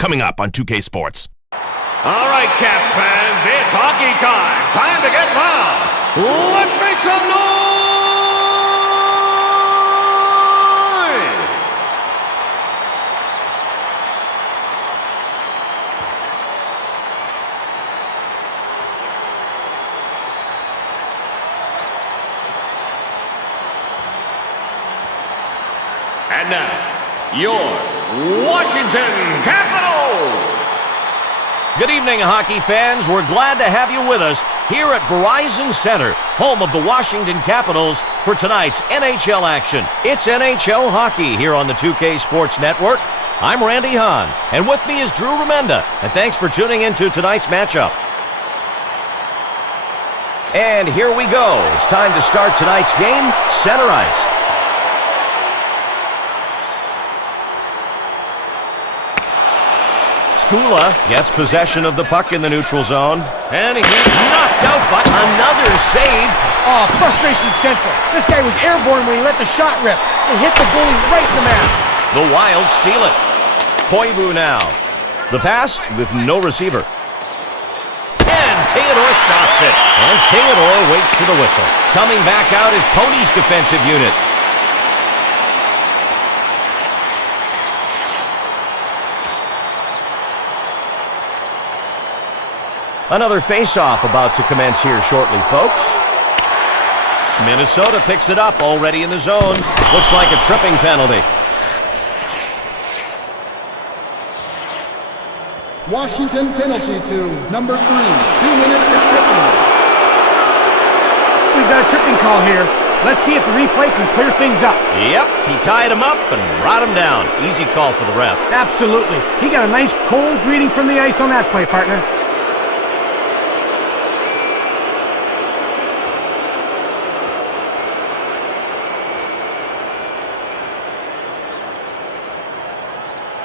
coming up on 2K Sports. All right, Caps fans, it's hockey time. Time to get loud. Let's make some noise! And now, your Washington Capitals! Good evening, hockey fans. We're glad to have you with us here at Verizon Center, home of the Washington Capitals, for tonight's NHL action. It's NHL hockey here on the 2K Sports Network. I'm Randy Hahn, and with me is Drew Remenda, and thanks for tuning into tonight's matchup. And here we go. It's time to start tonight's game, center ice. Kula gets possession of the puck in the neutral zone. And he's knocked out by another save. Oh, frustration central. This guy was airborne when he let the shot rip. It hit the goalie right in the mask. The Wild steal it. Koivu now. The pass with no receiver. And Theodore stops it. And Theodore waits for the whistle. Coming back out is Pony's defensive unit. Another face-off about to commence here shortly, folks. Minnesota picks it up already in the zone. Looks like a tripping penalty. Washington penalty to number 3. 2 minutes for tripping. We've got a tripping call here. Let's see if the replay can clear things up. Yep, he tied him up and brought him down. Easy call for the ref. Absolutely. He got a nice cold greeting from the ice on that play, partner.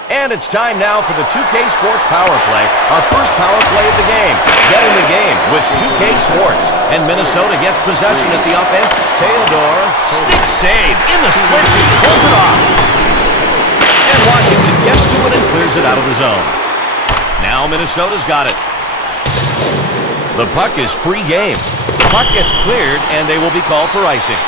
And it's time now for the 2K Sports Power Play, our first power play of the game. Get in the game with 2K Sports. And Minnesota gets possession at the offense. Theodore, stick save in the splits, he pulls it off. And Washington gets to it and clears it out of the zone. Now Minnesota's got it. The puck is free game. The puck gets cleared and they will be called for icing.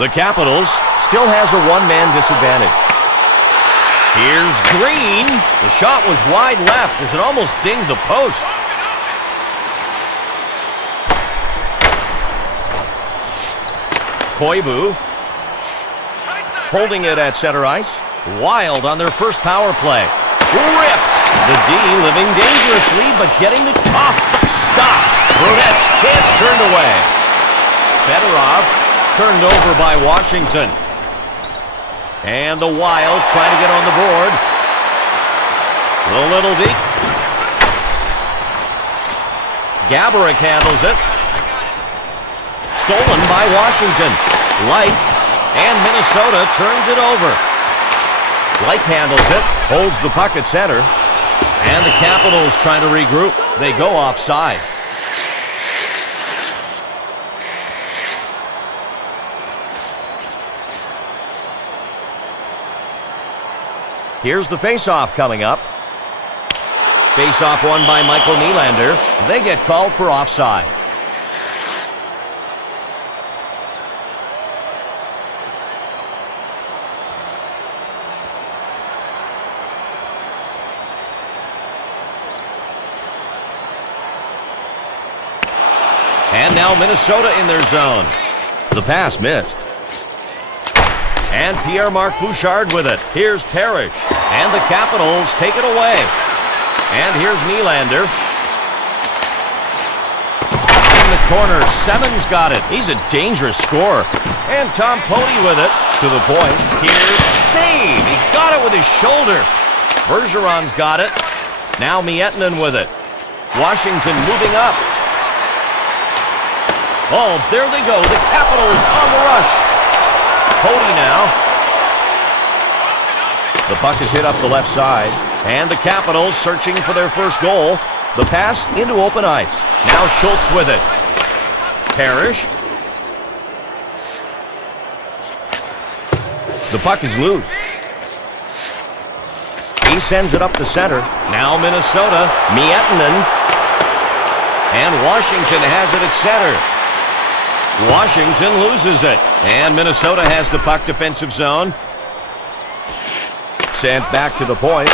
The Capitals still has a one-man disadvantage. Here's Green. The shot was wide left as it almost dinged the post. Koivu holding it at center ice. Wild on their first power play. Ripped. The D living dangerously, but getting the top. Stopped. Brodet's chance turned away. Fedorov turned over by Washington. And the Wild trying to get on the board. A little deep. Gaborik handles it. Stolen by Washington. Light. And Minnesota turns it over. Light handles it. Holds the puck at center. And the Capitals trying to regroup. They go offside. Here's the face-off coming up. Face-off won by Michael Nylander. They get called for offside. And now Minnesota in their zone. The pass missed. And Pierre-Marc Bouchard with it. Here's Parrish. And the Capitals take it away. And here's Nylander. In the corner, Simmons got it. He's a dangerous scorer. And Tom Pony with it. To the point. Here, save. He got it with his shoulder. Bergeron's got it. Now Miettinen with it. Washington moving up. Oh, there they go. The Capitals on the rush. Cody now. The puck is hit up the left side. And the Capitals searching for their first goal. The pass into open ice. Now Schultz with it. Parrish. The puck is loose. He sends it up the center. Now Minnesota. Miettinen. And Washington has it at center. Washington loses it. And Minnesota has the puck defensive zone. Sent back to the point.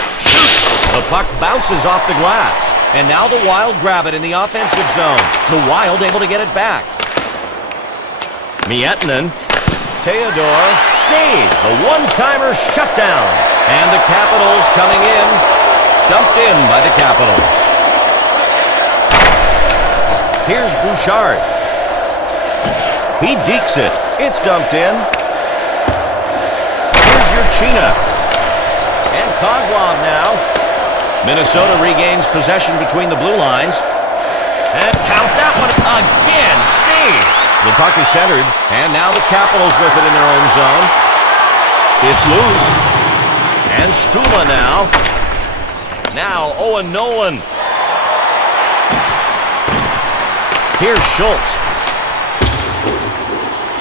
The puck bounces off the glass. And now the Wild grab it in the offensive zone. The Wild able to get it back. Miettinen. Theodore. Save. The one-timer shutdown. And the Capitals coming in. Dumped in by the Capitals. Here's Bouchard. He dekes it. It's dumped in. Here's Urchina. And Kozlov now. Minnesota regains possession between the blue lines. And count that one again. Save. The puck is centered. And now the Capitals with it in their own zone. It's loose. And Skula now. Now Owen Nolan. Here's Schultz.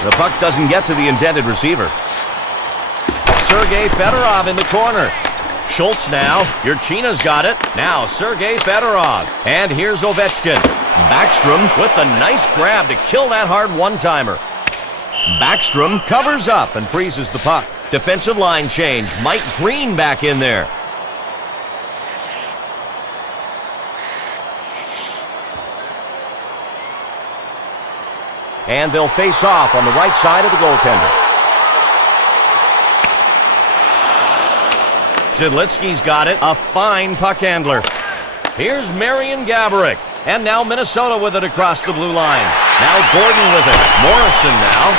The puck doesn't get to the intended receiver. Sergei Fedorov in the corner. Schultz now. Urchina's got it. Now Sergei Fedorov. And here's Ovechkin. Backstrom with a nice grab to kill that hard one-timer. Backstrom covers up and freezes the puck. Defensive line change. Mike Green back in there. And they'll face off on the right side of the goaltender. Zidlitsky's got it. A fine puck handler. Here's Marian Gaborik. And now Minnesota with it across the blue line. Now Gordon with it. Morrison now.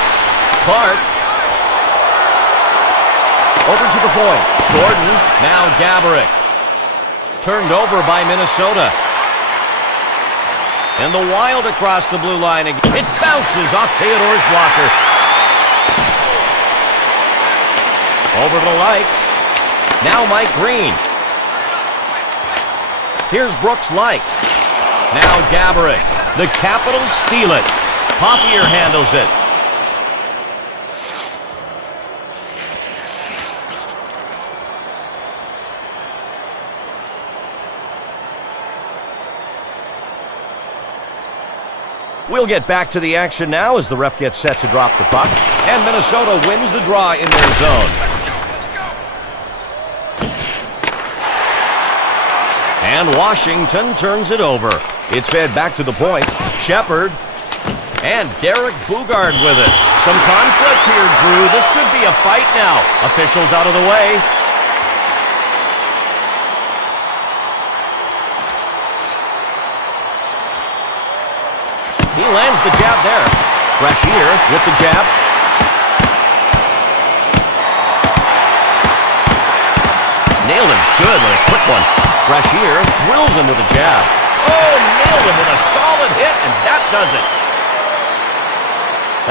Clark. Over to the point. Gordon. Now Gaborik. Turned over by Minnesota. And the Wild across the blue line again. It bounces off Theodore's blocker. Over to the Likes. Now Mike Green. Here's Brooks Light. Now Gaborik. The Capitals steal it. Hoffier handles it. We'll get back to the action now as the ref gets set to drop the puck. And Minnesota wins the draw in their zone. And Washington turns it over. It's fed back to the point. Shepard. And Derek Bugard with it. Some conflict here, Drew. This could be a fight now. Officials out of the way. He lands the jab there. Brashear with the jab. Nailed him good with a quick one. Brashear drills him with a jab. Oh, nailed him with a solid hit, and that does it.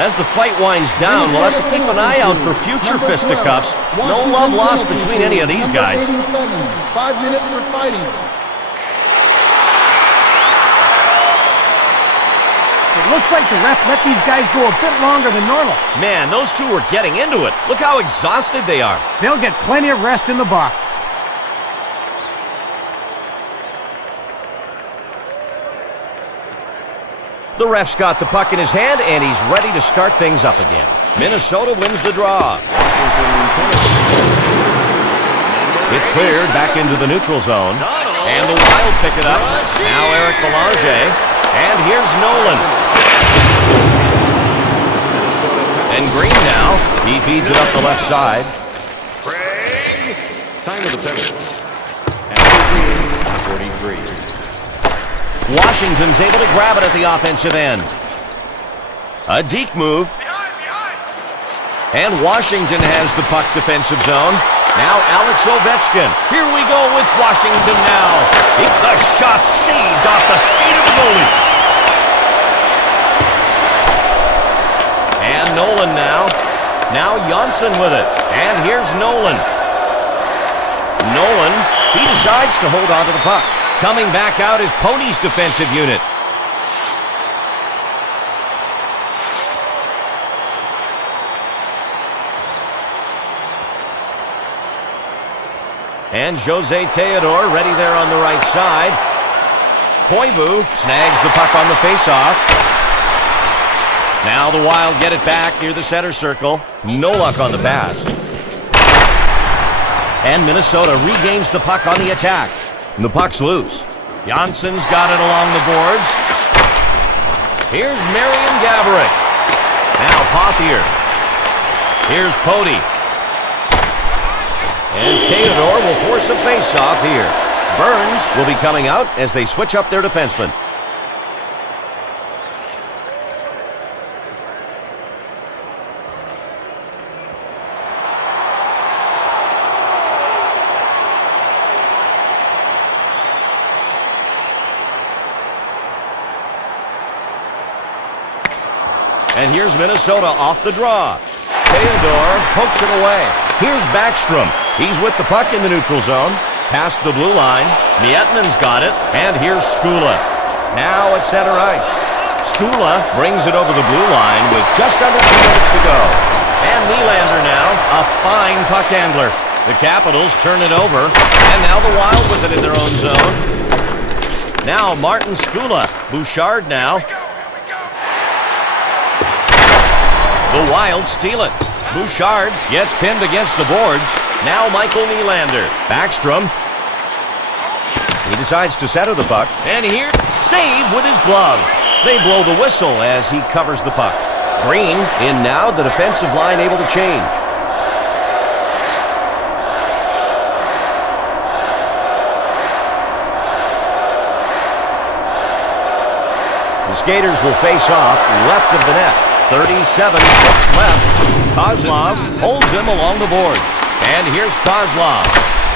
As the fight winds down, we'll have to keep an eye out for future fisticuffs. No love lost between any of these guys. 5 minutes for fighting. It looks like the ref let these guys go a bit longer than normal. Man, those two are getting into it. Look how exhausted they are. They'll get plenty of rest in the box. The ref's got the puck in his hand, and he's ready to start things up again. Minnesota wins the draw. It's cleared back into the neutral zone. And the Wild pick it up. Now Eric Belanger. And here's Nolan. And Green now. He feeds it up the left side. Craig. Time of the penalty. At 43. Washington's able to grab it at the offensive end. A deke move. And Washington has the puck defensive zone. Now Alex Ovechkin. Here we go with Washington now. The shot saved off the skate of the goalie. And Nolan now. Now Johnson with it. And here's Nolan. Nolan, he decides to hold on to the puck. Coming back out is Pony's defensive unit. And Jose Theodore ready there on the right side. Koivu snags the puck on the faceoff. Now the Wild get it back near the center circle. No luck on the pass. And Minnesota regains the puck on the attack. And the puck's loose. Jansson's got it along the boards. Here's Marian Gaborik. Now Pothier. Here's Pody. And Theodore will force a face-off here. Burns will be coming out as they switch up their defenseman. And here's Minnesota off the draw. Theodore pokes it away. Here's Backstrom. He's with the puck in the neutral zone. Past the blue line. Mietinen's got it. And here's Skula. Now at center ice. Skula brings it over the blue line with just under 2 minutes to go. And Nylander now, a fine puck handler. The Capitals turn it over. And now the Wild with it in their own zone. Now Martin Skula. Bouchard now. The Wild steal it. Bouchard gets pinned against the boards. Now Michael Nylander. Backstrom. He decides to center the puck. And here, save with his glove. They blow the whistle as he covers the puck. Green in now, the defensive line able to change. The skaters will face off left of the net. 37 seconds left. Kozlov holds him along the board. And here's Kozlov.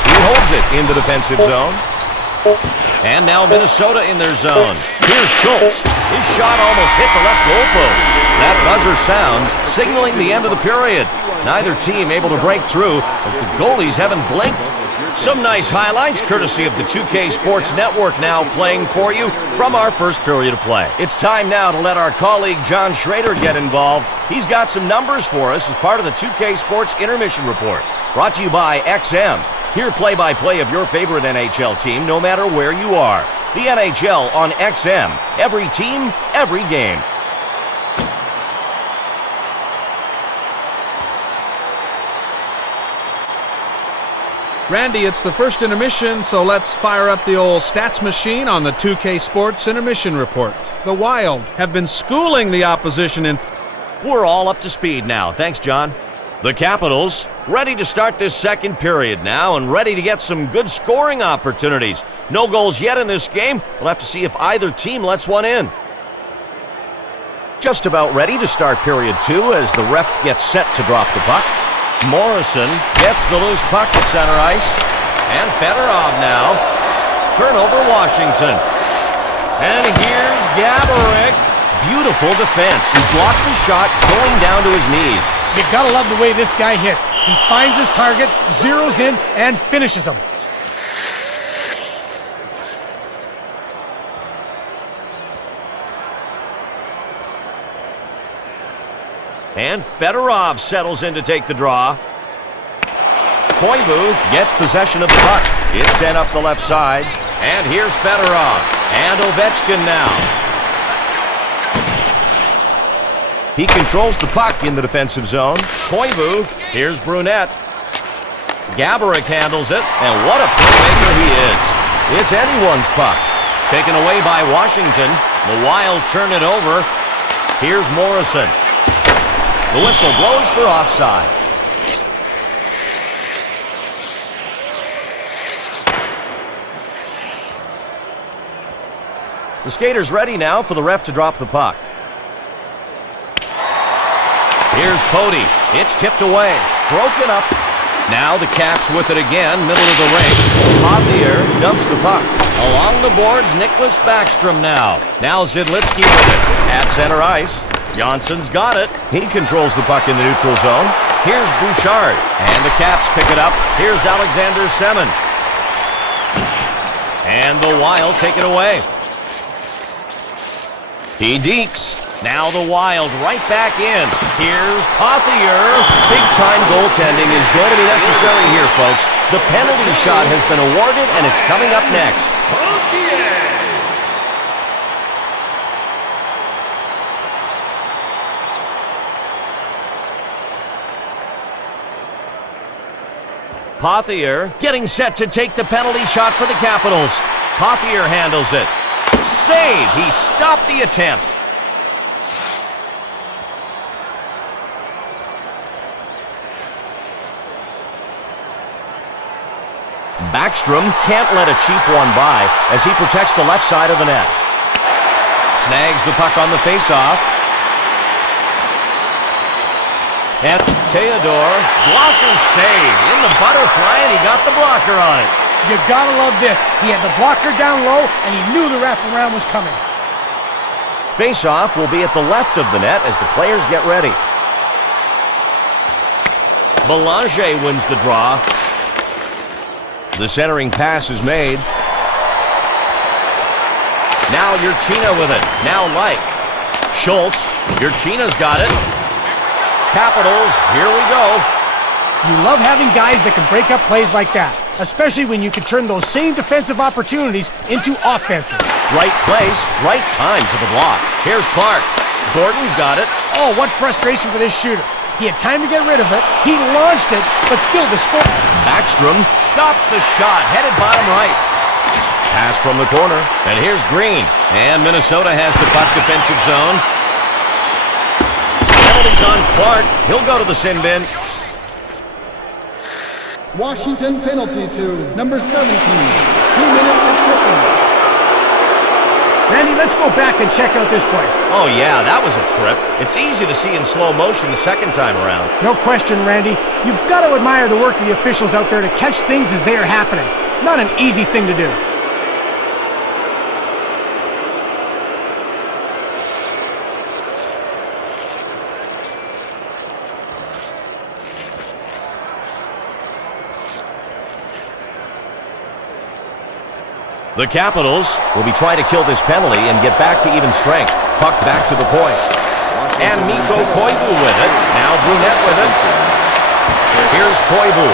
He holds it in the defensive zone. And now Minnesota in their zone. Here's Schultz. His shot almost hit the left goalpost. That buzzer sounds, signaling the end of the period. Neither team able to break through as the goalies haven't blinked. Some nice highlights courtesy of the 2K Sports Network now playing for you from our first period of play. It's time now to let our colleague John Schrader get involved. He's got some numbers for us as part of the 2K Sports Intermission Report. Brought to you by XM. Hear play-by-play of your favorite NHL team no matter where you are. The NHL on XM. Every team, every game. Randy, it's the first intermission, so let's fire up the old stats machine on the 2K Sports Intermission Report. The Wild have been schooling the opposition in... We're all up to speed now. Thanks, John. The Capitals ready to start this second period now and ready to get some good scoring opportunities. No goals yet in this game. We'll have to see if either team lets one in. Just about ready to start period 2 as the ref gets set to drop the puck. Morrison gets the loose puck at center ice. And Fedorov now. Turnover Washington. And here's Gaborik. Beautiful defense. He blocked the shot going down to his knees. You gotta love the way this guy hits. He finds his target, zeroes in, and finishes him. And Fedorov settles in to take the draw. Koivu gets possession of the puck. It's sent up the left side. And here's Fedorov. And Ovechkin now. He controls the puck in the defensive zone. Koivu. Here's Brunette. Gaborik handles it. And what a playmaker he is. It's anyone's puck. Taken away by Washington. The Wild turn it over. Here's Morrison. The whistle blows for offside. The skater's ready now for the ref to drop the puck. Here's Pody. It's tipped away. Broken up. Now the Caps with it again, middle of the rink. Pothier dumps the puck. Along the boards, Nicholas Backstrom now. Now Zidlitsky with it. At center ice. Johnson's got it. He controls the puck in the neutral zone. Here's Bouchard. And the Caps pick it up. Here's Alexander Semin. And the Wild take it away. He dekes. Now the Wild right back in. Here's Pothier. Big-time goaltending is going to be necessary here, folks. The penalty shot has been awarded, and it's coming up next. Pothier getting set to take the penalty shot for the Capitals. Pothier handles it. Save! He stopped the attempt. Backstrom can't let a cheap one by as he protects the left side of the net. Snags the puck on the faceoff. And Theodore, blocker save in the butterfly, and he got the blocker on it. You gotta love this. He had the blocker down low, and he knew the wraparound was coming. Faceoff will be at the left of the net as the players get ready. Belanger wins the draw. The centering pass is made. Now Urchina with it. Now Light. Schultz. Urchina's got it. Capitals, here we go. You love having guys that can break up plays like that, especially when you can turn those same defensive opportunities into offensive. Right place, right time for the block. Here's Clark. Gordon's got it. Oh, what frustration for this shooter. He had time to get rid of it. He launched it, but still the score. Backstrom stops the shot, headed bottom right. Pass from the corner, and here's Green. And Minnesota has the puck defensive zone. Penalties on Clark. He'll go to the sin bin. Washington penalty to number 17. 2 minutes for tripping. Randy, let's go back and check out this play. Oh yeah, that was a trip. It's easy to see in slow motion the second time around. No question, Randy. You've got to admire the work of the officials out there to catch things as they are happening. Not an easy thing to do. The Capitals will be trying to kill this penalty and get back to even strength. Puck back to the point. And Mikko Koivu with it. Now Brunette with it. Here's Koivu.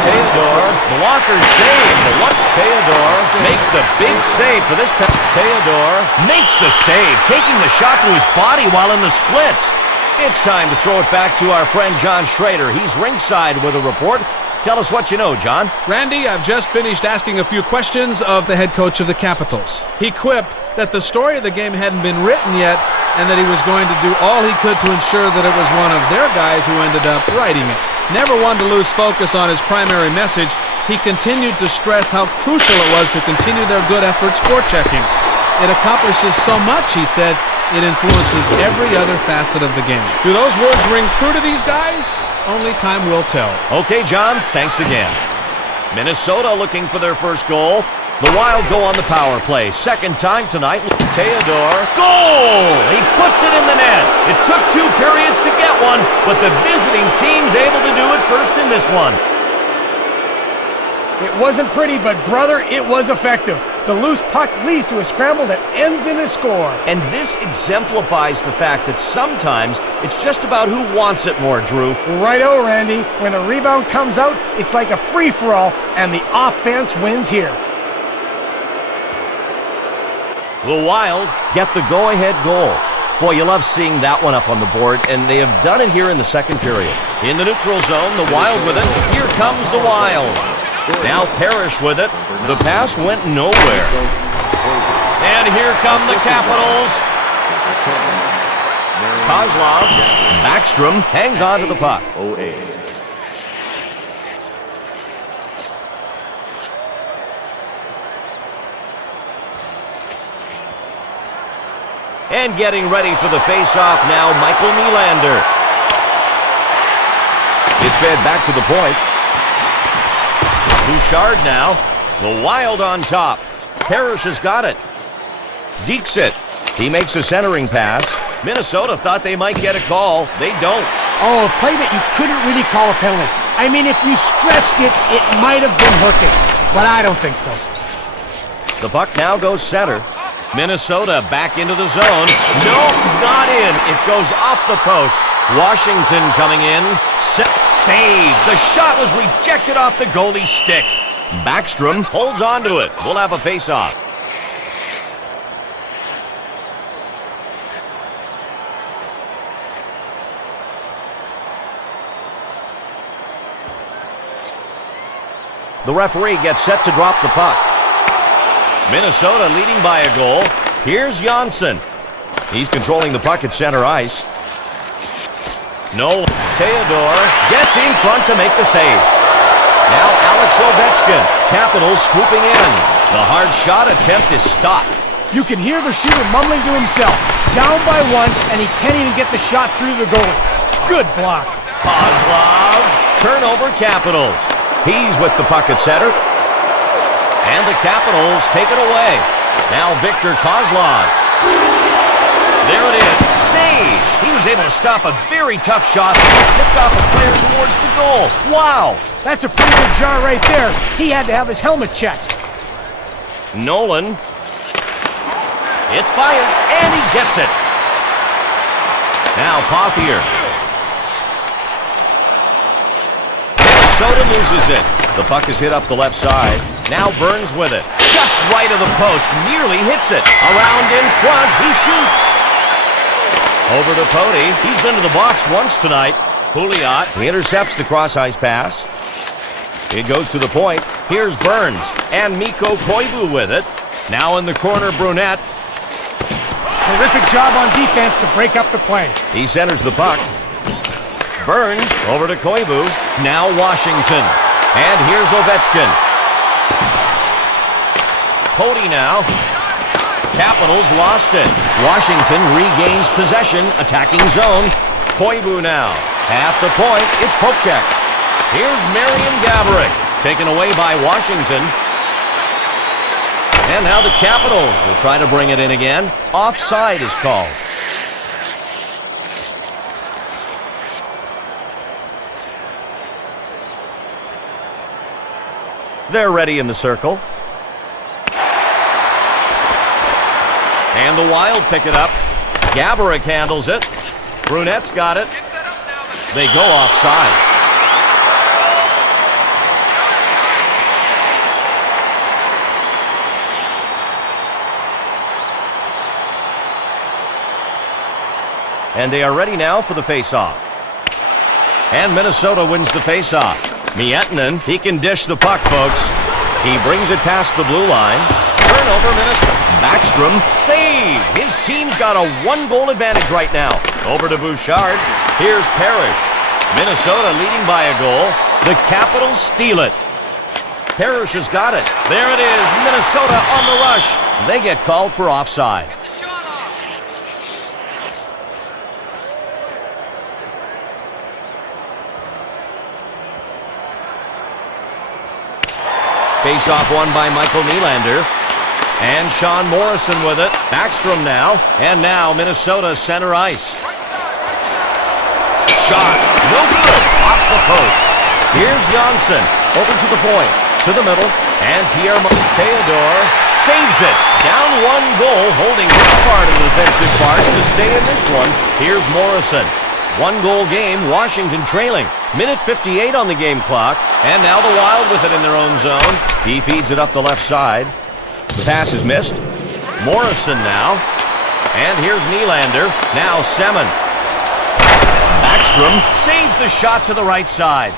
Theodore, blocker save. What? Theodore makes the big save for this penalty. Theodore makes the save, taking the shot to his body while in the splits. It's time to throw it back to our friend John Schrader. He's ringside with a report. Tell us what you know, John. Randy, I've just finished asking a few questions of the head coach of the Capitals. He quipped that the story of the game hadn't been written yet and that he was going to do all he could to ensure that it was one of their guys who ended up writing it. Never one to lose focus on his primary message, he continued to stress how crucial it was to continue their good efforts forechecking. It accomplishes so much, he said, it influences every other facet of the game. Do those words ring true to these guys? Only time will tell. Okay, John, thanks again. Minnesota looking for their first goal. The Wild go on the power play. Second time tonight. Theodore. Goal! He puts it in the net. It took 2 periods to get one, but the visiting team's able to do it first in this one. It wasn't pretty, but brother, it was effective. The loose puck leads to a scramble that ends in a score. And this exemplifies the fact that sometimes it's just about who wants it more, Drew. Righto, Randy. When a rebound comes out, it's like a free-for-all, and the offense wins here. The Wild get the go-ahead goal. Boy, you love seeing that one up on the board, and they have done it here in the second period. In the neutral zone, the Wild with it. Here comes the Wild. Now Parrish with it. The pass went nowhere. And here come the Capitals. Kozlov. Backstrom hangs on to the puck. And getting ready for the face-off now, Michael Nylander. It's fed back to the point. Bouchard now. The Wild on top. Parrish has got it. Dekes it. He makes a centering pass. Minnesota thought they might get a call. They don't. Oh, a play that you couldn't really call a penalty. I mean, if you stretched it, it might have been hooking, but I don't think so. The puck now goes center. Minnesota back into the zone. No, not in. It goes off the post. Washington coming in. Save. The shot was rejected off the goalie's stick. Backstrom holds on to it. We'll have a face-off. The referee gets set to drop the puck. Minnesota leading by a goal. Here's Janssen. He's controlling the puck at center ice. No. Theodore gets in front to make the save. Now Alex Ovechkin. Capitals swooping in. The hard shot attempt is stopped. You can hear the shooter mumbling to himself. Down by one, and he can't even get the shot through the goalie. Good block. Kozlov. Turnover Capitals. He's with the puck at center. And the Capitals take it away. Now Victor Kozlov. There it is. Save! He was able to stop a very tough shot and tipped off a player towards the goal. Wow! That's a pretty good jar right there. He had to have his helmet checked. Nolan. It's fired, and he gets it. Now Pothier. Minnesota loses it. The puck is hit up the left side. Now Burns with it. Just right of the post. Nearly hits it. Around in front. He shoots. Over to Pody. He's been to the box once tonight. Pouliot. He intercepts the cross-ice pass. It goes to the point. Here's Burns. And Mikko Koivu with it. Now in the corner, Brunette. Terrific job on defense to break up the play. He centers the puck. Burns over to Koivu. Now Washington. And here's Ovechkin. Pody now. Capitals lost it. Washington regains possession, attacking zone. Koivu now. At the point, it's poke check. Here's Marian Gaborik, taken away by Washington. And now the Capitals will try to bring it in again. Offside is called. They're ready in the circle. And the Wild pick it up. Gaborik handles it. Brunette's got it. They go offside. And they are ready now for the face-off. And Minnesota wins the face-off. Miettinen, he can dish the puck, folks. He brings it past the blue line. Turnover, Minnesota. Backstrom, save! His team's got a one-goal advantage right now. Over to Bouchard. Here's Parrish. Minnesota leading by a goal. The Capitals steal it. Parrish has got it. There it is. Minnesota on the rush. They get called for offside. Face-off won by Michael Nylander. And Sean Morrison with it. Backstrom now. And now Minnesota center ice. Shot. No good. Off the post. Here's Janssen. Over to the point. To the middle. And Pierre Theodore saves it. Down one goal, holding his part of the defensive part to stay in this one. Here's Morrison. One-goal game, Washington trailing. Minute 58 on the game clock. And now the Wild with it in their own zone. He feeds it up the left side. The pass is missed. Morrison now. And here's Nylander. Now Semin. Backstrom saves the shot to the right side.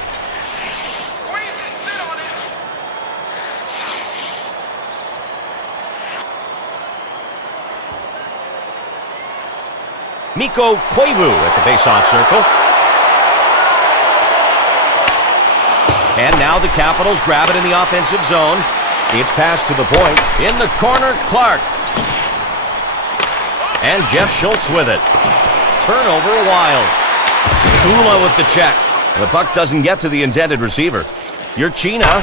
Mikko Koivu at the face-off circle. And now the Capitals grab it in the offensive zone. It's passed to the point. In the corner, Clark. And Jeff Schultz with it. Turnover, Wild. Skula with the check. The puck doesn't get to the intended receiver. Urchina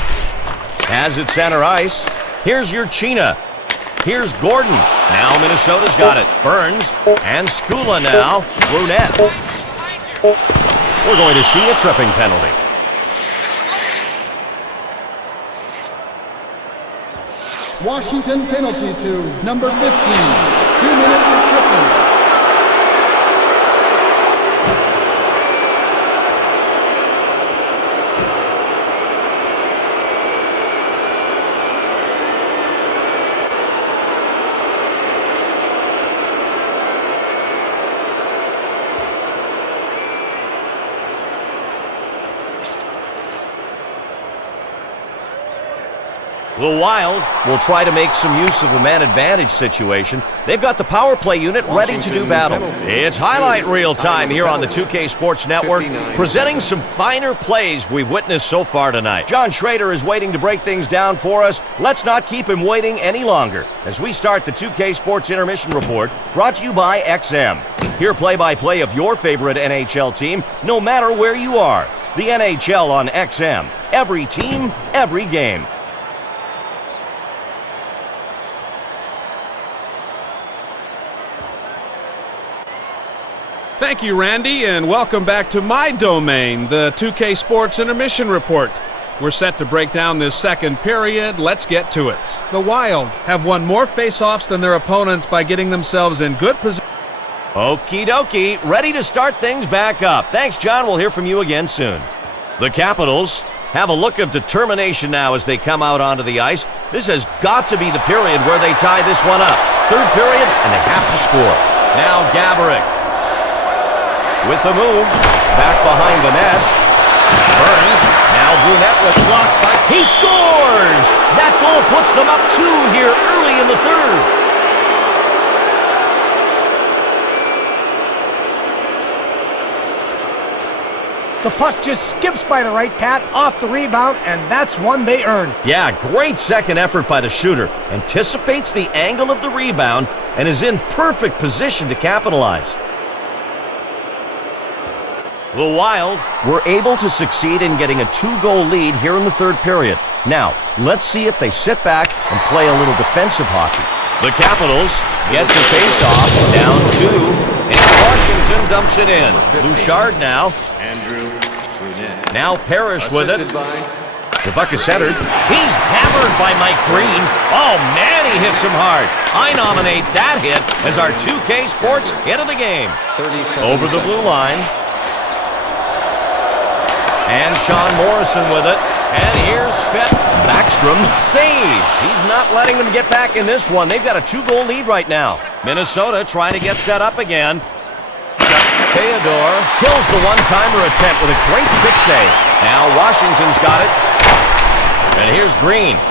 has it center ice. Here's Urchina. Here's Gordon. Now Minnesota's got it. Burns and Skula now. Brunette. We're going to see a tripping penalty. Washington penalty to number 15. 2 minutes for tripping. The Wild will try to make some use of the man advantage situation. They've got the power play unit ready to do battle. It's highlight reel time here on the 2K Sports Network, presenting some finer plays we've witnessed so far tonight. John Schrader is waiting to break things down for us. Let's not keep him waiting any longer as we start the 2K Sports Intermission Report, brought to you by XM. Hear play-by-play of your favorite NHL team, no matter where you are. The NHL on XM. Every team, every game. Thank you, Randy, and welcome back to my domain, the 2K Sports Intermission Report. We're set to break down this second period. Let's get to it. The Wild have won more face-offs than their opponents by getting themselves in good position. Okie dokie, ready to start things back up. Thanks, John. We'll hear from you again soon. The Capitals have a look of determination now as they come out onto the ice. This has got to be the period where they tie this one up. Third period, and they have to score. Now Gaborik with the move, back behind the net. Burns, now Brunette with blocked by... He scores! That goal puts them up 2 here early in the third. The puck just skips by the right pad off the rebound, and that's one they earn. Yeah, great second effort by the shooter. Anticipates the angle of the rebound and is in perfect position to capitalize. The Wild were able to succeed in getting a 2-goal lead here in the third period. Now, let's see if they sit back and play a little defensive hockey. The Capitals get the face-off, down 2, and Washington dumps it in. Bouchard now. Now Parrish with it. The puck is centered. He's hammered by Mike Green. Oh, man, he hits him hard. I nominate that hit as our 2K Sports hit of the game. Over the blue line. And Sean Morrison with it. And here's Fett. Backstrom saves. He's not letting them get back in this one. They've got a 2-goal lead right now. Minnesota trying to get set up again. Theodore kills the one-timer attempt with a great stick save. Now Washington's got it. And here's Green.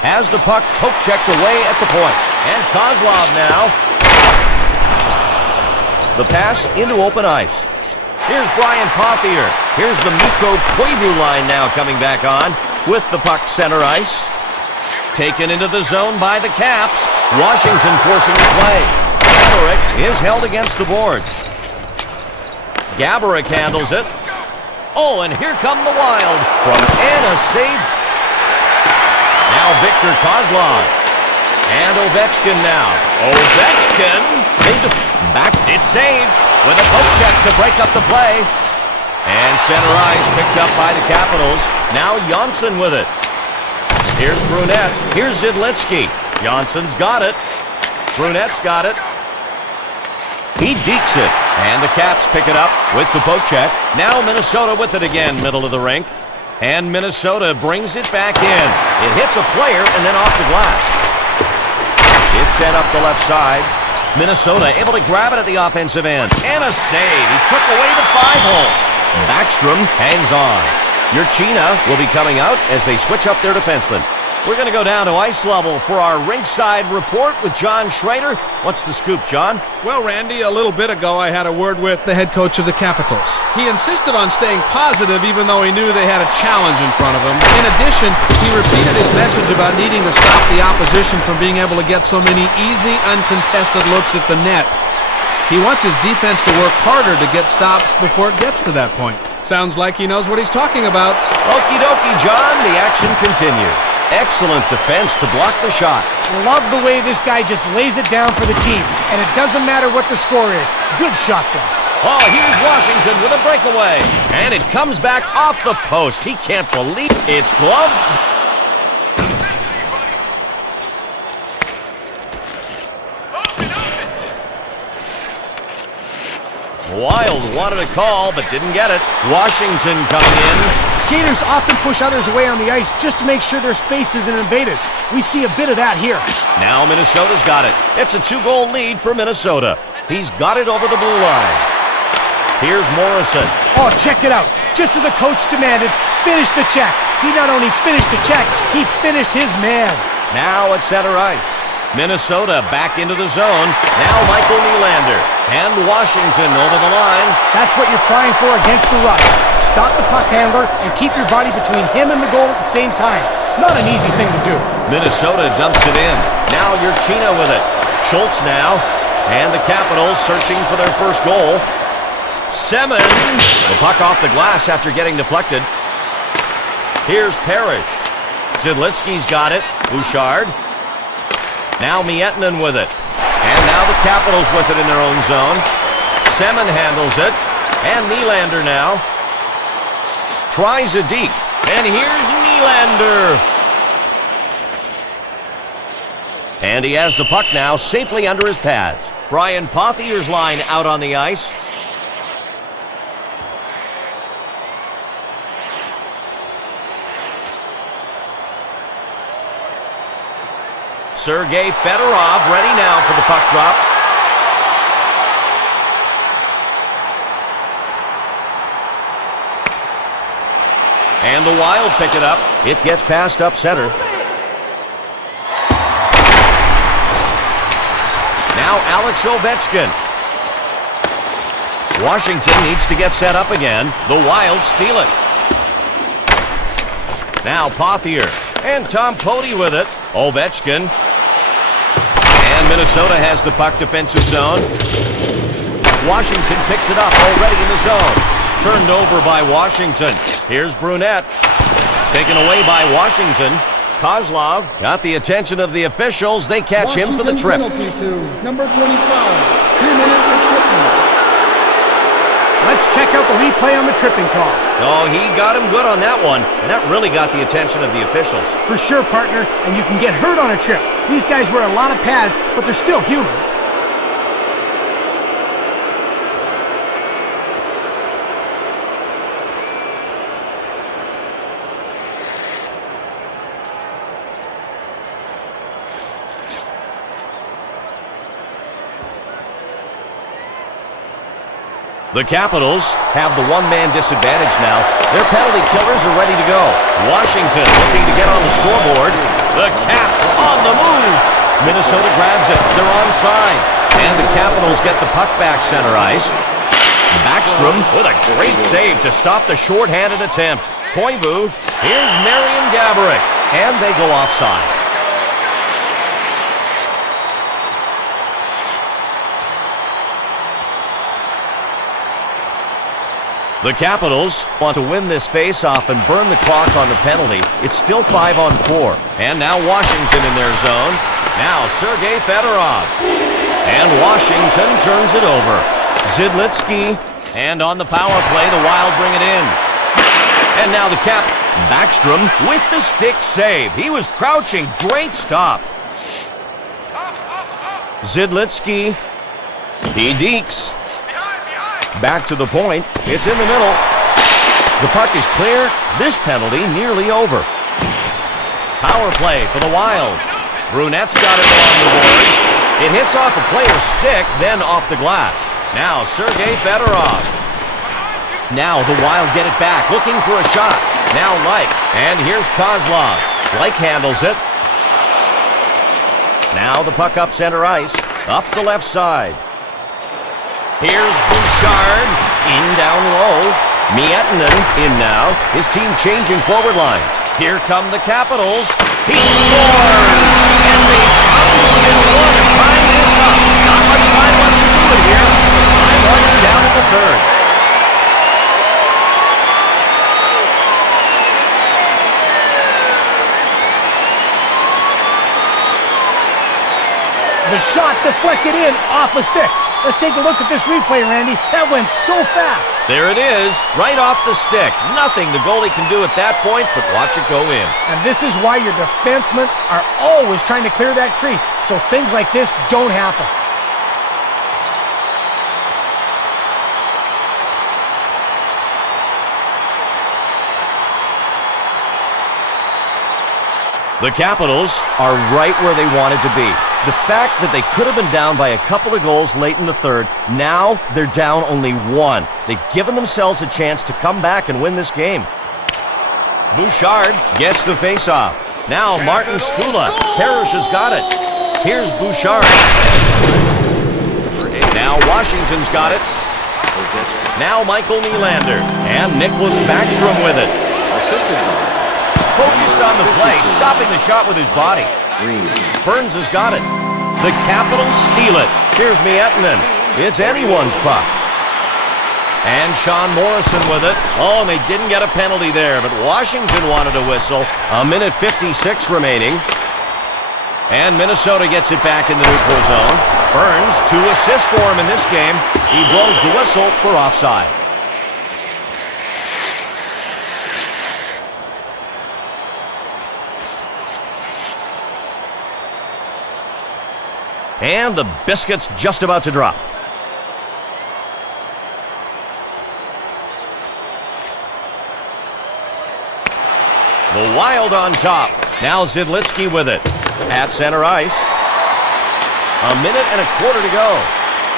Has the puck poke-checked away at the point. And Kozlov now. The pass into open ice. Here's Brian Pothier. Here's the Mikko Koivu line now coming back on with the puck center ice. Taken into the zone by the Caps. Washington forcing the play. Gaborik is held against the boards. Gaborik handles it. Oh, and here come the Wild from Anna save. Now Victor Kozlov. And Ovechkin now. Ovechkin back. It's saved with a poke check to break up the play. And center ice picked up by the Capitals. Now Johnsson with it. Here's Brunette. Here's Zidlitsky. Johnsson's got it. Brunette's got it. He dekes it. And the Caps pick it up with the poke check. Now Minnesota with it again, middle of the rink. And Minnesota brings it back in. It hits a player and then off the glass. It's sent up the left side. Minnesota able to grab it at the offensive end. And a save. He took away the 5-hole. Backstrom hangs on. Urchina will be coming out as they switch up their defenseman. We're going to go down to ice level for our rinkside report with John Schrader. What's the scoop, John? Well, Randy, a little bit ago I had a word with the head coach of the Capitals. He insisted on staying positive even though he knew they had a challenge in front of him. In addition, he repeated his message about needing to stop the opposition from being able to get so many easy, uncontested looks at the net. He wants his defense to work harder to get stops before it gets to that point. Sounds like he knows what he's talking about. Okie dokie, John. The action continues. Excellent defense to block the shot. Love the way this guy just lays it down for the team, and it doesn't matter what the score is. Good shot, though. Oh, here's Washington with a breakaway. And it comes back off the post. He can't believe it's gloved. Wild wanted a call, but didn't get it. Washington coming in. Skaters often push others away on the ice just to make sure their space isn't invaded. We see a bit of that here. Now Minnesota's got it. It's a 2-goal lead for Minnesota. He's got it over the blue line. Here's Morrison. Oh, check it out. Just as the coach demanded, finish the check. He not only finished the check, he finished his man. Now at center ice. Minnesota back into the zone. Now Michael Nylander. And Washington over the line. That's what you're trying for against the rush. Stop the puck handler and keep your body between him and the goal at the same time. Not an easy thing to do. Minnesota dumps it in. Now Urchina with it. Schultz now. And the Capitals searching for their first goal. Semin. The puck off the glass after getting deflected. Here's Parrish. Zidlitsky's got it. Bouchard. Now Miettinen with it. And now the Capitals with it in their own zone. Semin handles it. And Nylander now. Tries a deep. And here's Nylander. And he has the puck now safely under his pads. Brian Pothier's line out on the ice. Sergei Fedorov ready now for the puck drop. And the Wild pick it up. It gets passed up center. Now Alex Ovechkin. Washington needs to get set up again. The Wild steal it. Now Pothier. And Tom Poti with it. Ovechkin. And Minnesota has the puck defensive zone. Washington picks it up already in the zone. Turned over by Washington. Here's Brunette. Taken away by Washington. Kozlov got the attention of the officials. They catch him for the trip. Penalty to number 25. 2 minutes for tripping. Let's check out the replay on the tripping call. Oh, he got him good on that one. And that really got the attention of the officials. For sure, partner, and you can get hurt on a trip. These guys wear a lot of pads, but they're still human. The Capitals have the one-man disadvantage now. Their penalty killers are ready to go. Washington looking to get on the scoreboard. The Caps on the move. Minnesota grabs it. They're onside. And the Capitals get the puck back center ice. Backstrom with a great save to stop the short-handed attempt. Koivu. Here's Marian Gaborik. And they go offside. The Capitals want to win this face-off and burn the clock on the penalty. It's still 5-on-4. And now Washington in their zone. Now Sergei Fedorov. And Washington turns it over. Zidlitsky. And on the power play, the Wild bring it in. And now the Cap. Backstrom with the stick save. He was crouching. Great stop. Zidlitsky. He dekes. Back to the point. It's in the middle. The puck is clear. This penalty nearly over. Power play for the Wild. Brunette's got it along the boards. It hits off a player's stick, then off the glass. Now Sergei Fedorov. Now the Wild get it back, looking for a shot. Now Leik. And here's Kozlov. Leik handles it. Now the puck up center ice. Up the left side. Here's Bouchard, in down low. Miettinen in now. His team changing forward line. Here come the Capitals. He scores! And they come within one to tie this up. Not much time left to do it here. Time running down in the third. The shot deflected in off a stick. Let's take a look at this replay, Randy. That went so fast. There it is, right off the stick. Nothing the goalie can do at that point but watch it go in. And this is why your defensemen are always trying to clear that crease, so things like this don't happen. The Capitals are right where they wanted to be. The fact that they could have been down by a couple of goals late in the third, now they're down only one. They've given themselves a chance to come back and win this game. Bouchard gets the faceoff. Now Martin Skula. Parrish has got it. Here's Bouchard. Now Washington's got it. Now Michael Nylander. And Nicholas Backstrom with it. Focused on the play, stopping the shot with his body. Burns has got it. The Capitals steal it. Here's Miettinen. It's anyone's puck. And Sean Morrison with it. Oh, and they didn't get a penalty there, but Washington wanted a whistle. 1:56 remaining. And Minnesota gets it back in the neutral zone. Burns, 2 assists for him in this game. He blows the whistle for offside. And the biscuit's just about to drop. The Wild on top. Now Zidlitsky with it. At center ice. 1:25 to go.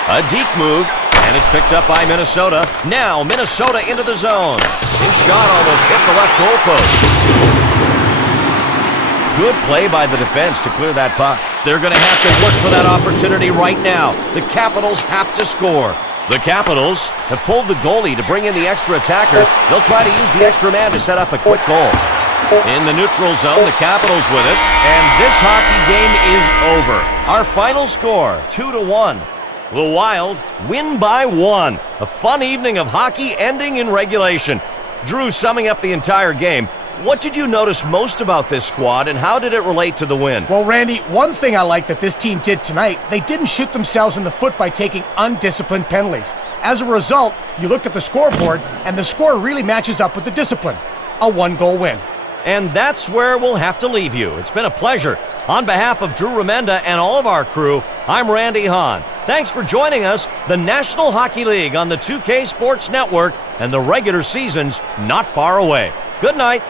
A deep move. And it's picked up by Minnesota. Now Minnesota into the zone. His shot almost hit the left goal post. Good play by the defense to clear that puck. They're going to have to look for that opportunity right now. The Capitals have to score. The Capitals have pulled the goalie to bring in the extra attacker. They'll try to use the extra man to set up a quick goal. In the neutral zone, the Capitals with it. And this hockey game is over. Our final score, 2-1. The Wild win by 1. A fun evening of hockey ending in regulation. Drew, summing up the entire game, what did you notice most about this squad, and how did it relate to the win? Well, Randy, one thing I like that this team did tonight, they didn't shoot themselves in the foot by taking undisciplined penalties. As a result, you look at the scoreboard, and the score really matches up with the discipline. A 1-goal win. And that's where we'll have to leave you. It's been a pleasure. On behalf of Drew Remenda and all of our crew, I'm Randy Hahn. Thanks for joining us. The National Hockey League on the 2K Sports Network, and the regular season's not far away. Good night.